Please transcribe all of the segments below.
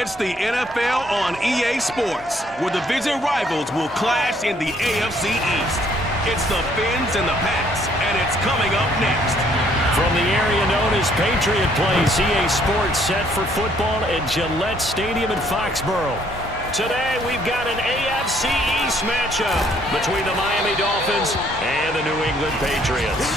It's the NFL on EA Sports, where division rivals will clash in the AFC East. It's the Fins and the Pats, and it's coming up next. From the area known as Patriot Place, EA Sports set for football at Gillette Stadium in Foxborough. Today, we've got an AFC East matchup between the Miami Dolphins and the New England Patriots.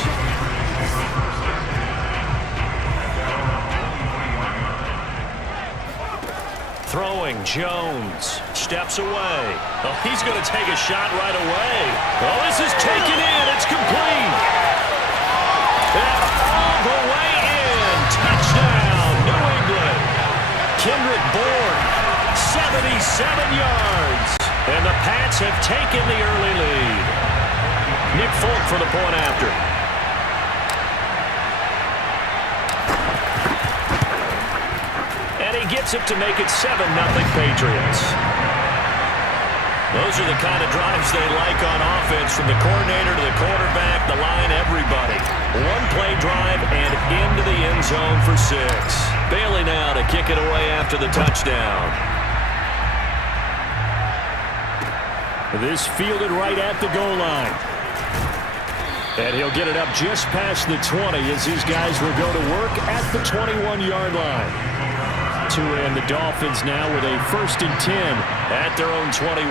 Throwing, Jones steps away. Oh, he's going to take a shot right away. Oh, this is taken in. It's complete. And all the way in. Touchdown, New England. Kendrick Bourne, 77 yards. And the Pats have taken the early lead. Nick Folk for the point after. And he gets it to make it 7-0 Patriots. Those are the kind of drives they like on offense, from the coordinator to the quarterback, the line, everybody. One-play drive and into the end zone for 6. Bailey now to kick it away after the touchdown. This fielded right at the goal line. And he'll get it up just past the 20 as these guys will go to work at the 21-yard line. To end the Dolphins now with a 1st and 10 at their own 21.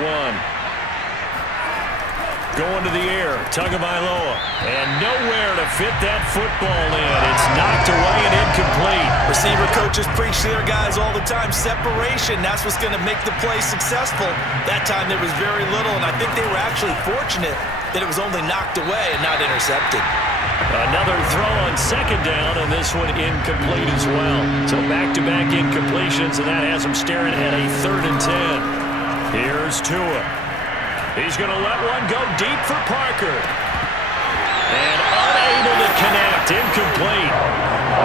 Going to the air, Tagovailoa, and nowhere to fit that football in. It's knocked away and incomplete. Receiver coaches preach to their guys all the time. Separation, that's what's going to make the play successful. That time there was very little, and I think they were actually fortunate that it was only knocked away and not intercepted. Another throw on 2nd down, and this one incomplete as well. So back-to-back incompletions, and that has them staring at a 3rd and 10. Here's Tua. He's going to let one go deep for Parker. And unable to connect. Incomplete.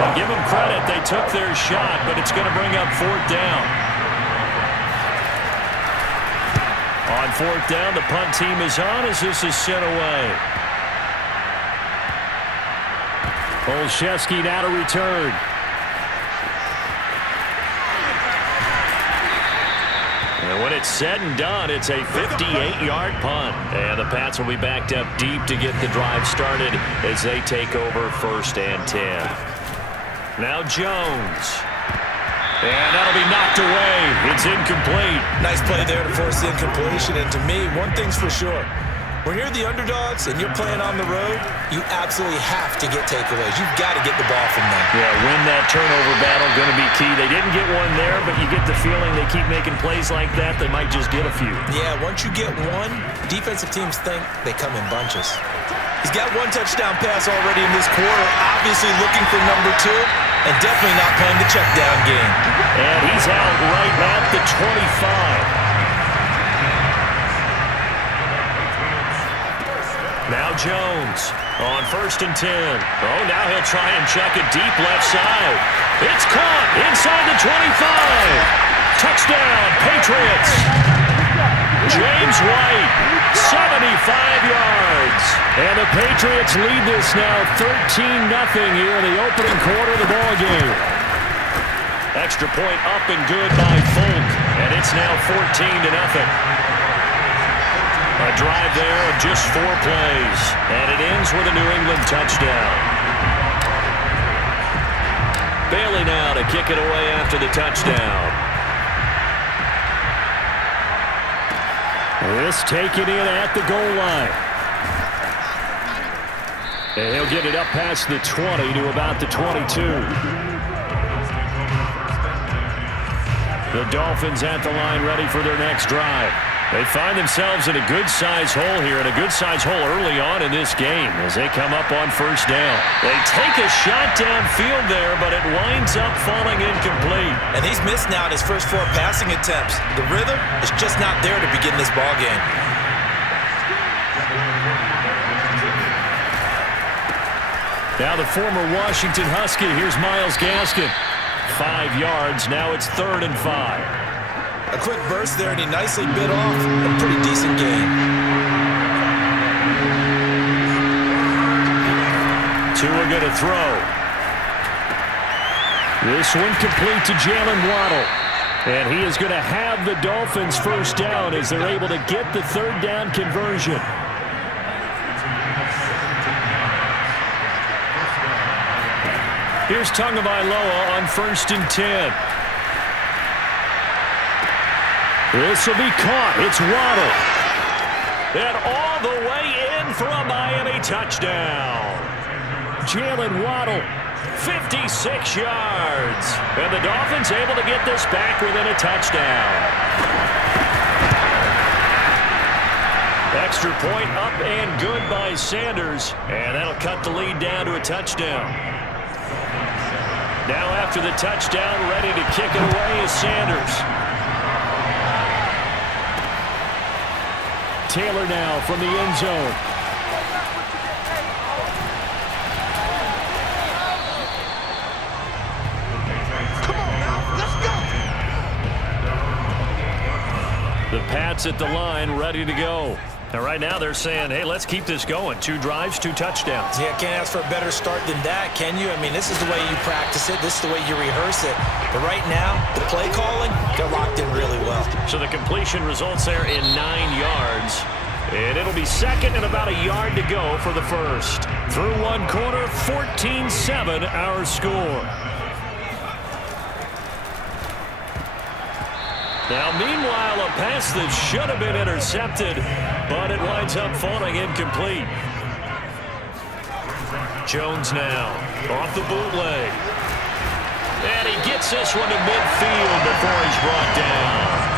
I'll give them credit. They took their shot, but it's going to bring up 4th down. On 4th down, the punt team is on as this is sent away. Olszewski now to return. And when it's said and done, it's a 58-yard punt. And the Pats will be backed up deep to get the drive started as they take over 1st and 10. Now Jones. And that'll be knocked away. It's incomplete. Nice play there to force the incompletion. And to me, one thing's for sure. When you're the underdogs and you're playing on the road, you absolutely have to get takeaways. You've got to get the ball from them. Yeah, win that turnover battle, going to be key. They didn't get one there, but you get the feeling they keep making plays like that, they might just get a few. Yeah, once you get one, defensive teams think they come in bunches. He's got 1 touchdown pass already in this quarter, obviously looking for number 2, and definitely not playing the check down game. And he's out right at the 25. Now Jones on 1st and 10. Oh, now he'll try and chuck it deep left side. It's caught inside the 25. Touchdown, Patriots. James White, 75 yards. And the Patriots lead this now 13-0 here in the opening quarter of the ballgame. Extra point up and good by Folk. And it's now 14-0. A drive there of just 4 plays. And it ends with a New England touchdown. Bailey now to kick it away after the touchdown. This taken in at the goal line. And he'll get it up past the 20 to about the 22. The Dolphins at the line ready for their next drive. They find themselves in a good-sized hole here, and a good-sized hole early on in this game as they come up on 1st down. They take a shot downfield there, but it winds up falling incomplete. And he's missed now in his first 4 passing attempts. The rhythm is just not there to begin this ball game. Now the former Washington Husky, here's Myles Gaskin. 5 yards, now it's 3rd and 5. A quick burst there, and he nicely bit off a pretty decent gain. Tua going to throw. This one complete to Jalen Waddle. And he is going to have the Dolphins first down as they're able to get the third down conversion. Here's Tagovailoa on 1st and 10. This will be caught. It's Waddle. And all the way in for a Miami touchdown. Jalen Waddle, 56 yards. And the Dolphins able to get this back within a touchdown. Extra point up and good by Sanders. And that'll cut the lead down to a touchdown. Now after the touchdown, ready to kick it away is Sanders. Taylor now from the end zone. The Pats at the line, ready to go. And right now they're saying, hey, let's keep this going. 2 drives, 2 touchdowns. Yeah, can't ask for a better start than that, can you? I mean, this is the way you practice it. This is the way you rehearse it. But right now, the play calling, they're locked in really well. So the completion results there in 9 yards. And it'll be second and about a yard to go for the first. Through 1 quarter, 14-7 our score. Now, meanwhile, a pass that should have been intercepted, but it winds up falling incomplete. Jones now off the bootleg. And he gets this one to midfield before he's brought down.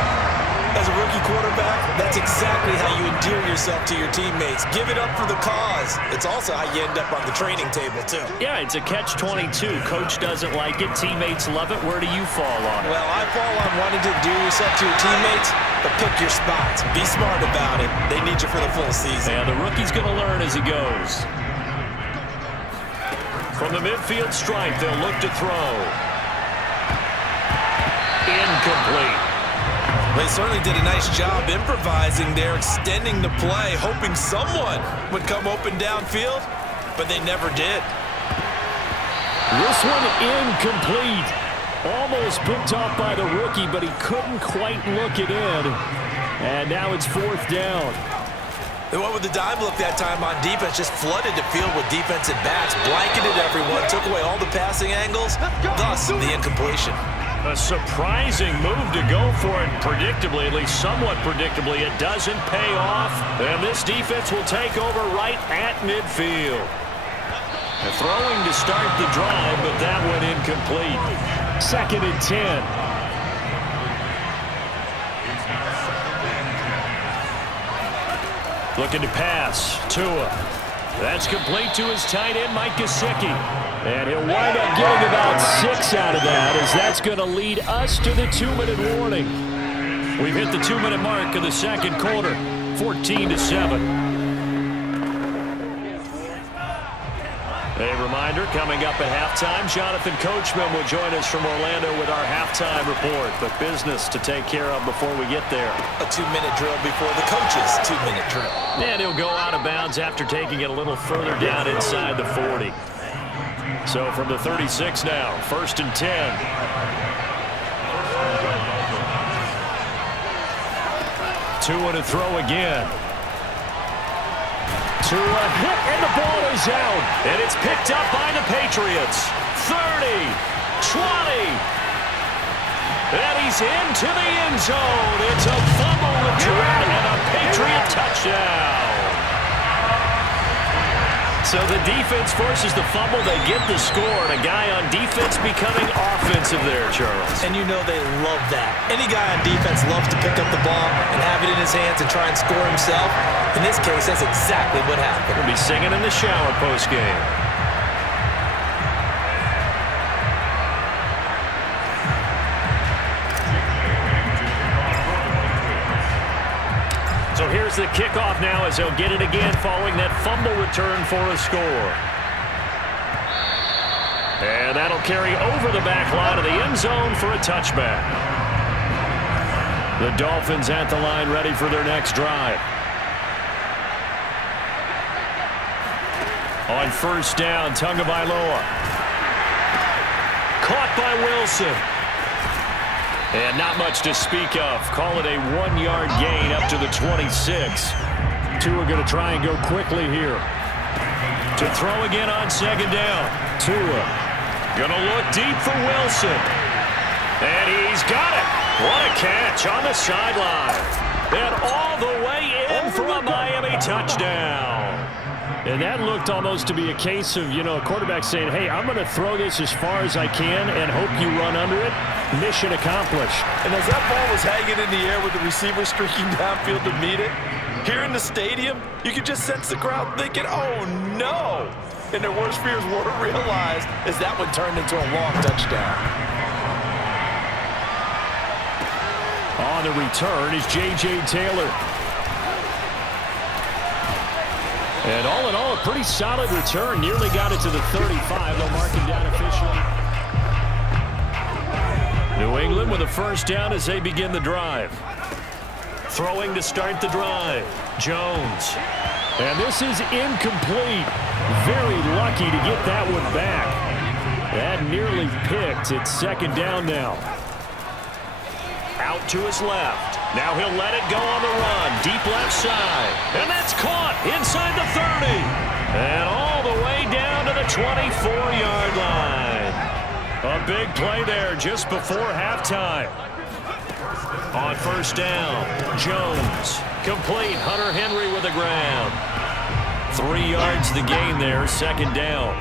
As a rookie quarterback, that's exactly how you endear yourself to your teammates. Give it up for the cause. It's also how you end up on the training table, too. Yeah, it's a catch-22. Coach doesn't like it. Teammates love it. Where do you fall on it? Well, I fall on wanting to endear yourself to your teammates, but pick your spots. Be smart about it. They need you for the full season. Yeah, the rookie's going to learn as he goes. From the midfield stripe, they'll look to throw. Incomplete. They certainly did a nice job improvising there, extending the play, hoping someone would come open downfield, but they never did. This one incomplete. Almost picked off by the rookie, but he couldn't quite look it in. And now it's 4th down. They went with the dime look that time on defense, just flooded the field with defensive backs, blanketed everyone, took away all the passing angles, thus the incompletion. A surprising move to go for it predictably, at least somewhat predictably. It doesn't pay off, and this defense will take over right at midfield. Throwing to start the drive, but that one incomplete. 2nd and 10. Looking to pass. Tua. That's complete to his tight end, Mike Gesicki. And he'll wind up getting about 6 out of that, as that's going to lead us to the 2-minute warning. We've hit the 2-minute mark of the second quarter, 14-7. A reminder, coming up at halftime, Jonathan Coachman will join us from Orlando with our halftime report. But business to take care of before we get there. A 2-minute drill before the coach's 2-minute drill. And he'll go out of bounds after taking it a little further down inside the 40. So from the 36 now, 1st and 10. Tua to throw again. Tua hit, and the ball is out. And it's picked up by the Patriots. 30, 20. And he's into the end zone. It's a fumble return and a Patriot touchdown. So the defense forces the fumble. They get the score. And a guy on defense becoming offensive there, Charles. And you know they love that. Any guy on defense loves to pick up the ball and have it in his hands and try and score himself. In this case, that's exactly what happened. He'll be singing in the shower post-game. So here's the kickoff now as they'll get it again following that fumble return for a score. And that'll carry over the back line of the end zone for a touchback. The Dolphins at the line ready for their next drive. On 1st down, Tagovailoa. Caught by Wilson. And not much to speak of. Call it a 1-yard gain up to the 26. Tua going to try and go quickly here. To throw again on second down. Tua going to look deep for Wilson. And he's got it. What a catch on the sideline. And all the way in for a Miami touchdown. And that looked almost to be a case of, a quarterback saying, hey, I'm going to throw this as far as I can and hope you run under it. Mission accomplished. And as that ball was hanging in the air with the receiver streaking downfield to meet it, here in the stadium, you could just sense the crowd thinking, oh, no. And their worst fears were realized as that one turned into a long touchdown. On the return is J.J. Taylor. And all in all, a pretty solid return. Nearly got it to the 35. They'll mark him down officially. New England with a first down as they begin the drive. Throwing to start the drive. Jones. And this is incomplete. Very lucky to get that one back. That nearly picked. It's second down now. Out to his left. Now he'll let it go on the run. Deep left side. And that's caught inside the 30. And all the way down to the 24-yard line. A big play there just before halftime. On first down, Jones. Complete. Hunter Henry with a grab. 3 yards the gain there, second down.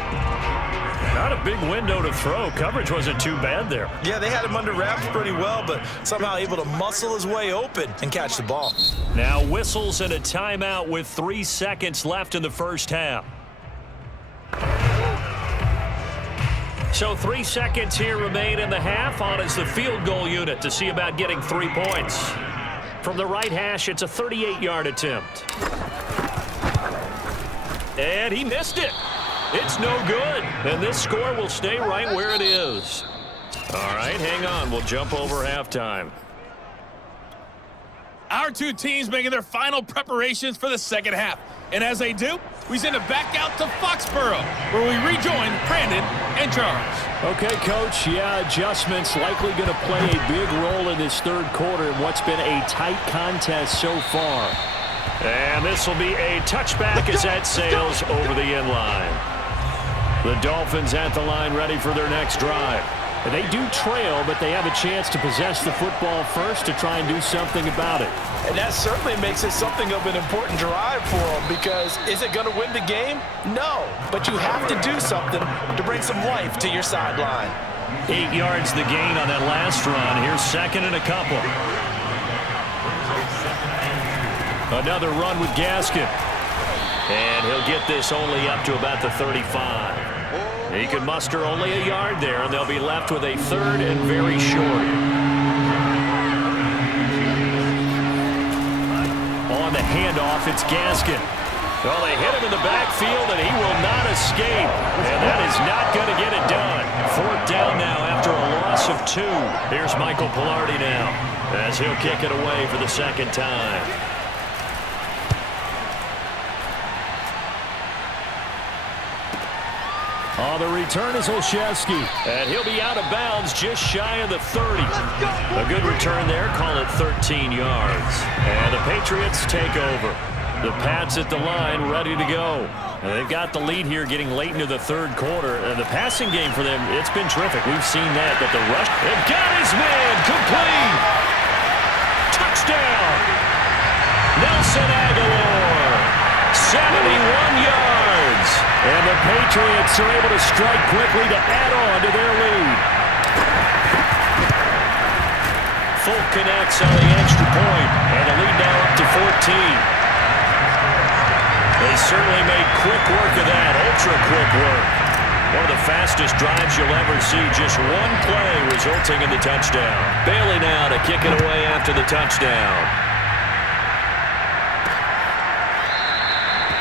Not a big window to throw. Coverage wasn't too bad there. Yeah, they had him under wraps pretty well, but somehow able to muscle his way open and catch the ball. Now whistles and a timeout with 3 seconds left in the first half. So 3 seconds here remain in the half. On is the field goal unit to see about getting 3 points. From the right hash, it's a 38-yard attempt. And he missed it. It's no good. And this score will stay right where it is. All right, hang on. We'll jump over halftime. Our two teams making their final preparations for the second half. And as they do, we send it back out to Foxborough, where we rejoin Brandon and Charles. Okay, Coach. Yeah, adjustments likely going to play a big role in this third quarter in what's been a tight contest so far. And this will be a touchback as that sails over the end line. The Dolphins at the line ready for their next drive. And they do trail, but they have a chance to possess the football first to try and do something about it. And that certainly makes it something of an important drive for them, because is it going to win the game? No, but you have to do something to bring some life to your sideline. 8 yards the gain on that last run. Here's second and a couple. Another run with Gaskin. And he'll get this only up to about the 35. He could muster only a yard there, and they'll be left with a third and very short. On the handoff, it's Gaskin. Well, they hit him in the backfield, and he will not escape. And that is not going to get it done. Fourth down now after a loss of 2. Here's Michael Pilardi now as he'll kick it away for the second time. On the return is Olszewski. And he'll be out of bounds just shy of the 30. A good return there. Call it 13 yards. And the Patriots take over. The Pats at the line ready to go. And they've got the lead here getting late into the third quarter. And the passing game for them, it's been terrific. We've seen that. But the rush, they've got his man complete. Touchdown. Nelson Aguilar. 71 yards. And the Patriots are able to strike quickly to add on to their lead. Folk connects on the extra point, and the lead now up to 14. They certainly made quick work of that, ultra-quick work. One of the fastest drives you'll ever see, just one play resulting in the touchdown. Bailey now to kick it away after the touchdown.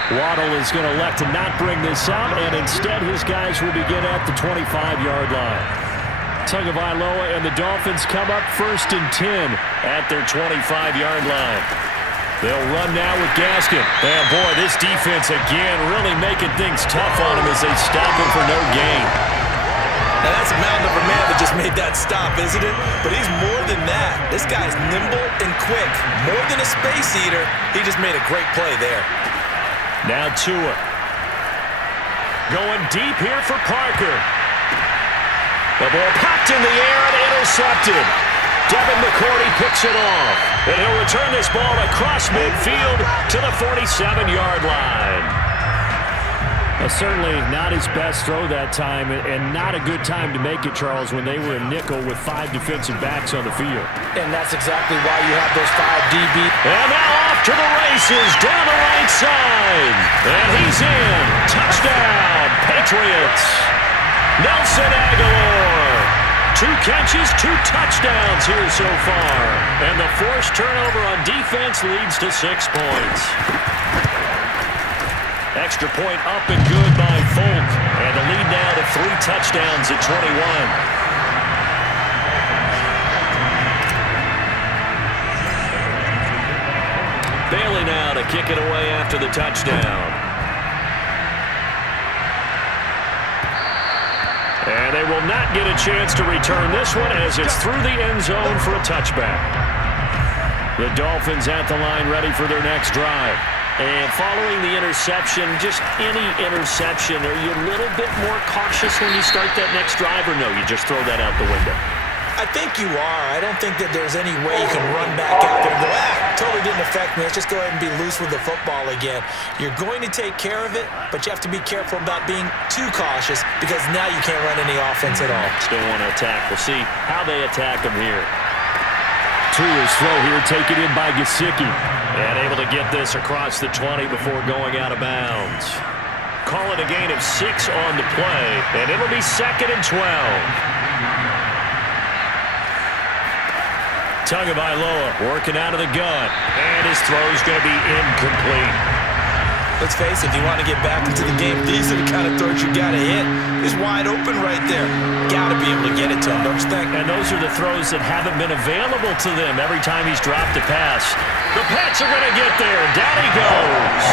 Waddle is going to elect to not bring this out, and instead his guys will begin at the 25-yard line. Tagovailoa and the Dolphins come up first and 10 at their 25-yard line. They'll run now with Gaskin. And boy, this defense again really making things tough on him as they stop him for no gain. Now, that's a mountain of a man that just made that stop, isn't it? But he's more than that. This guy's nimble and quick. More than a space eater, he just made a great play there. Now Tua. Going deep here for Parker. The ball popped in the air and intercepted. Devin McCourty picks it off. And he'll return this ball across midfield to the 47-yard line. Certainly not his best throw that time, and not a good time to make it, Charles, when they were in nickel with 5 defensive backs on the field. And that's exactly why you have those 5 DB. And now off to the races down the right side. And he's in. Touchdown, Patriots. Nelson Aguilar. 2 catches, 2 touchdowns here so far. And the forced turnover on defense leads to 6 points. Extra point up and good by Folk. And the lead now to 3 touchdowns at 21. Bailey now to kick it away after the touchdown. And they will not get a chance to return this one as it's through the end zone for a touchback. The Dolphins at the line ready for their next drive. And following the interception, just any interception, are you a little bit more cautious when you start that next drive, or no, you just throw that out the window? I think you are. I don't think that there's any way you can run back out there and go, totally didn't affect me. Let's just go ahead and be loose with the football again. You're going to take care of it, but you have to be careful about being too cautious because now you can't run any offense at all. Still want to attack. We'll see how they attack them here. Tua's throw here taken in by Gesicki. And able to get this across the 20 before going out of bounds. Call it a gain of 6 on the play, and it'll be 2nd and 12. Tagovailoa working out of the gun, and his throw's going to be incomplete. Let's face it, if you want to get back into the game, these are the kind of throws you got to hit. He's wide open right there. Got to be able to get it to him, don't you think? And those are the throws that haven't been available to them every time he's dropped a pass. The Pats are going to get there. Down he goes.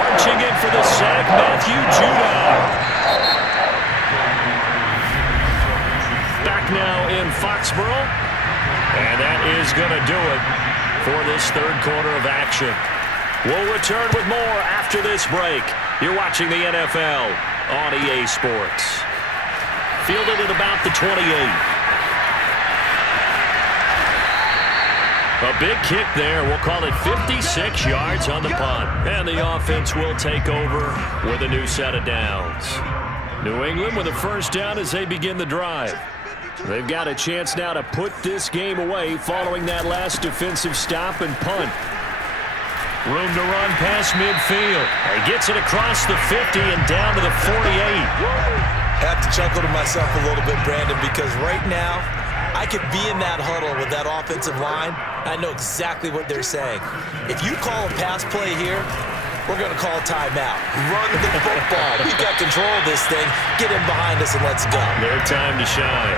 Marching in for the sack, Matthew Judon. Back now in Foxborough. And that is going to do it for this third quarter of action. We'll return with more after this break. You're watching the NFL on EA Sports. Fielded at about the 28. A big kick there. We'll call it 56 yards on the punt. And the offense will take over with a new set of downs. New England with a first down as they begin the drive. They've got a chance now to put this game away following that last defensive stop and punt. Room to run past midfield. He gets it across the 50 and down to the 48. Have to chuckle to myself a little bit, Brandon, because right now I could be in that huddle with that offensive line. I know exactly what they're saying. If you call a pass play here, we're going to call a timeout. Run the football. We've got control of this thing. Get in behind us and let's go. Their time to shine.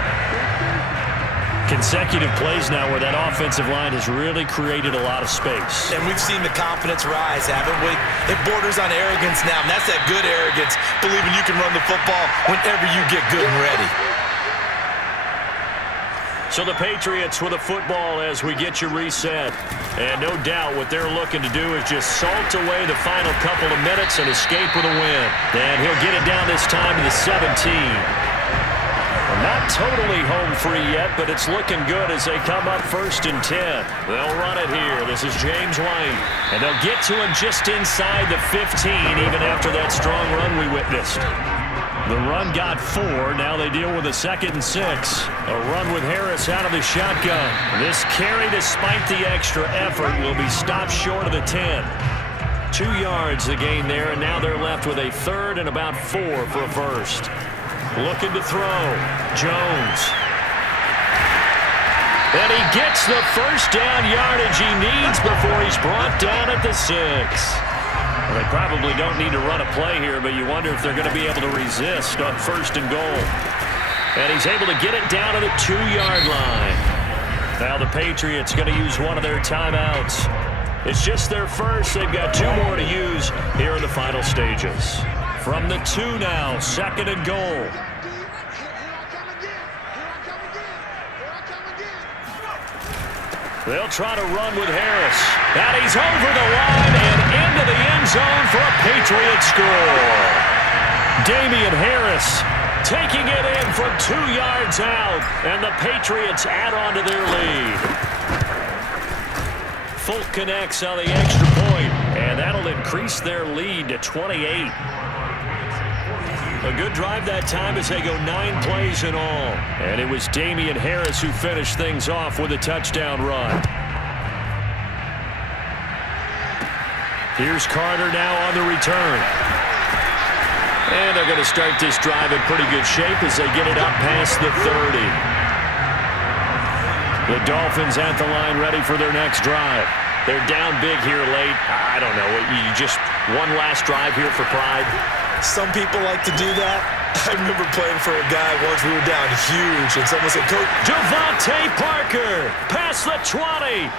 Consecutive plays now where that offensive line has really created a lot of space. And we've seen the confidence rise, haven't we? It borders on arrogance now, and that's that good arrogance, believing you can run the football whenever you get good and ready. So the Patriots with a football as we get you reset. And no doubt what they're looking to do is just salt away the final couple of minutes and escape with a win. And he'll get it down this time to the 17. Not totally home free yet, but it's looking good as they come up 1st and 10. They'll run it here. This is James White. And they'll get to him just inside the 15, even after that strong run we witnessed. The run got 4. Now they deal with a 2nd and 6. A run with Harris out of the shotgun. This carry, despite the extra effort, will be stopped short of the 10. 2 yards the gain there, and now they're left with a 3rd and about 4 for a first. Looking to throw. Jones. And he gets the first down yardage he needs before he's brought down at the 6. Well, they probably don't need to run a play here, but you wonder if they're going to be able to resist on 1st and goal. And he's able to get it down to the 2-yard line. Now the Patriots going to use one of their timeouts. It's just their first. They've got 2 more to use here in the final stages. From the 2 now, 2nd and goal. They'll try to run with Harris. And he's over the line and into the end zone for a Patriots score. Damian Harris taking it in from 2 yards out, and the Patriots add on to their lead. Folk connects on the extra point, and that'll increase their lead to 28. A good drive that time as they go 9 plays in all. And it was Damian Harris who finished things off with a touchdown run. Here's Carter now on the return. And they're going to start this drive in pretty good shape as they get it up past the 30. The Dolphins at the line ready for their next drive. They're down big here late. I don't know. You just one last drive here for pride. Some people like to do that. I remember playing for a guy once we were down huge, and someone said, Coach. Devontae Parker, past the 20.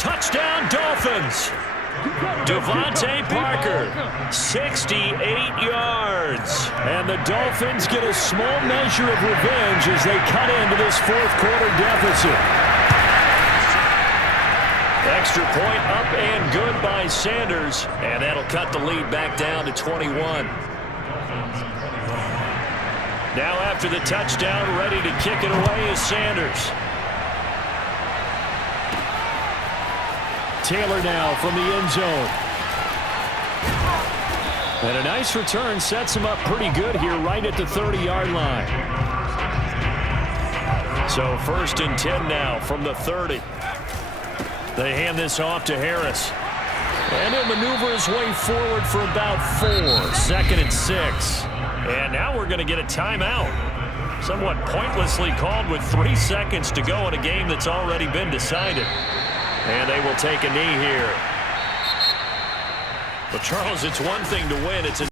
Touchdown, Dolphins. Devontae Parker, 68 yards. And the Dolphins get a small measure of revenge as they cut into this fourth quarter deficit. Extra point up and good by Sanders, and that'll cut the lead back down to 21. Now after the touchdown, ready to kick it away is Sanders. Taylor now from the end zone. And a nice return sets him up pretty good here right at the 30-yard line. So 1st and 10 now from the 30. They hand this off to Harris. And he'll maneuver his way forward for about 4. 2nd and 6. And now we're going to get a timeout. Somewhat pointlessly called with 3 seconds to go in a game that's already been decided. And they will take a knee here. But, Charles, it's one thing to win. It's